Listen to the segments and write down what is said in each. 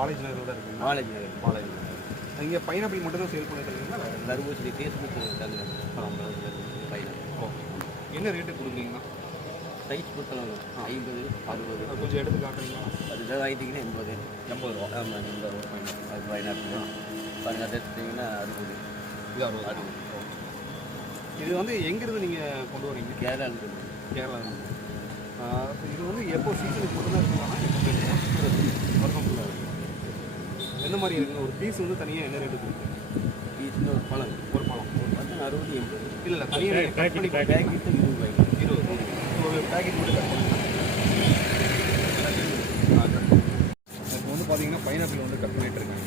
பாலாஜி நகரில் தான் இருக்குது. பாலாஜி நகர். பாலாஜி நகர். இங்கே பைனாப்பிள் மட்டும் தான் சேல் பண்ணிட்டு இருக்கீங்களா? தர்பூசணி ஃபேஸ்புக் பைனாப்பிள். ஓகே. என்ன ரேட்டு கொடுக்குறீங்கன்னா? சைஸ் பொறுத்தளவு 50, 60. கொஞ்சம் எடுத்து காட்டுறீங்களா? அதுதான் வாங்கிட்டீங்கன்னா 80. 80 ரூபா. ஆமாம், 80 ரூபா பைனாப்பிள். அது பைனாப்பிள் பாருங்கள். அதை எடுத்துட்டிங்கன்னா 60. இது 60. இது வந்து எங்கேருந்து நீங்கள் கொண்டு வரீங்க? கேரளாவில். கேரளாவில். இது வந்து எப்போ சீசனுக்கு மட்டும்தான் இருக்குங்களா? வருஷம் ஃபுல்லாக இருக்குது. எந்த மாதிரி இருக்குங்க? ஒரு பீஸ் வந்து தனியாக என்ன ரேட்டு கொடுக்குறீங்க? பீஸ்னு ஒரு பழம். ஒரு பழம் ஒரு 60, 80. இல்லை தனியாக பேக்கெட் 20 ரூபாய்க்கு. 20. ஒரு பேக்கெட் மட்டும் கட் பண்ணுங்க. இப்போ வந்து பார்த்தீங்கன்னா பைனாப்பிள் வந்து கட் பண்ணிட்டு இருக்காங்க.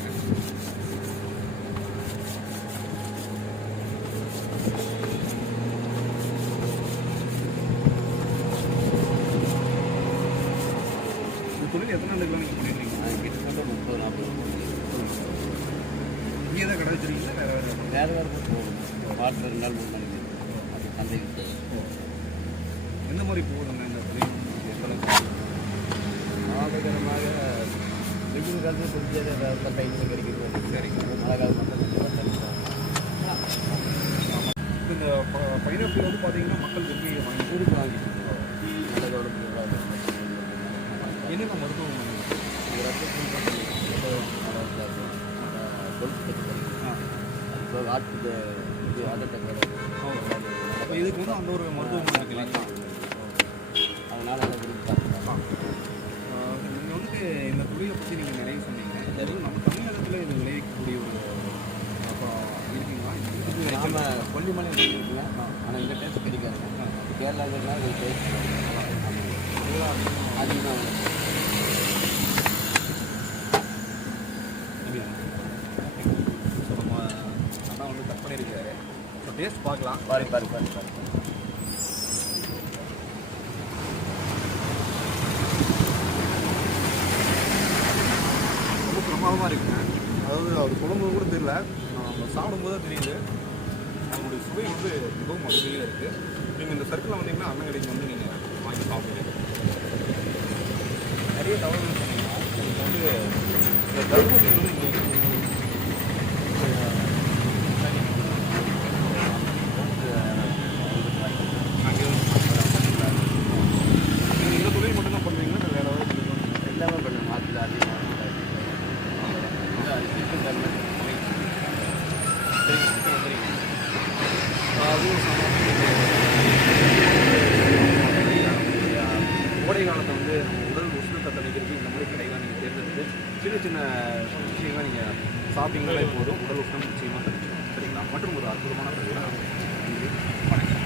தொழில் எத்தனை ஆண்டுகள் நீங்கள் பண்ணிடுறீங்க? கிட்டத்தட்ட 30, 40. இங்கே தான் கடை வச்சுருக்கீங்களா? வேறு போகணும். வாரத்தில் 2 நாள் 3 நாளைக்கு அப்படி சந்தைக்கு. எந்த மாதிரி போகுதுங்க இந்த தொழில்? ஆரோக்கியமாக வெயில் காலத்தில் கொஞ்சம் டைமில் கிடைக்கிறது. சரி. மழை காலம் மட்டும் இந்த பைனாப்பிள் வந்து பார்த்தீங்கன்னா மக்கள் விரும்பி வாங்கி ஊருக்கு வாங்கிட்டு என்னென்ன மருத்துவம் அப்போ இதுக்கு வந்து அந்த ஒரு மருத்துவம் இருக்கு இல்லைங்களா? அதனால் நீங்கள் வந்துட்டு இந்த தொழிலை பற்றி நீங்கள் நிறைய சொன்னீங்க. அதுவும் நம்ம தமிழகத்தில் இது விளைவிக்கக்கூடிய ஒரு அப்போ இருக்குங்களா? நம்ம கொல்லிமலை இருக்குங்க. ஆனால் இந்த டேஸ்ட் கிடைக்காதுங்க. கேரளாவில் ஒரு டேஸ்ட் அதிகமாக அண்ணா வந்து கட் பண்ணியிருக்காரு. ஸோ டேஸ்ட் பார்க்கலாம். பாரு. ரொம்ப பிரமாதமாக இருக்குங்க. அதாவது அவர் குழம்பு கூட தெரியல, நம்ம சாப்பிடும்போது தான் தெரியுது. அவங்களுடைய சுவை வந்து மிகவும் அருமையாக இருக்குது. நீங்கள் இந்த சர்க்கிளில் வந்தீங்கன்னா அண்ணன் கடைக்கு வந்து நீங்கள் வாங்கி சாப்பிடுங்க. நிறைய தகவல்கள் சொன்னீங்கன்னா இப்போ வந்து இந்த தர்பூசணி வந்து இங்கே நீங்கள் இந்த தொழில் மட்டும்தான் பண்ணுறீங்கன்னா வேறு ஏதாவது எல்லாமே பண்ணுவோம். மாற்றில் அதிகமாக கோடை காலத்தை வந்து நம்ம உடல் உஷ்ணத்தை தணிக்கிறதுக்கு இந்த மாதிரி கடையெல்லாம் நீங்கள் தேர்ந்தெடுத்து சின்ன சின்ன விஷயங்கள்லாம் நீங்கள் சாப்பிட்டீங்கன்னாலே போதும், உடல் உஷ்ணம் நிச்சயமாக தணிச்சிடும். சரிங்களா? மற்றும் ஒரு அற்புதமான தொழிலாக நன்றி, வணக்கம்.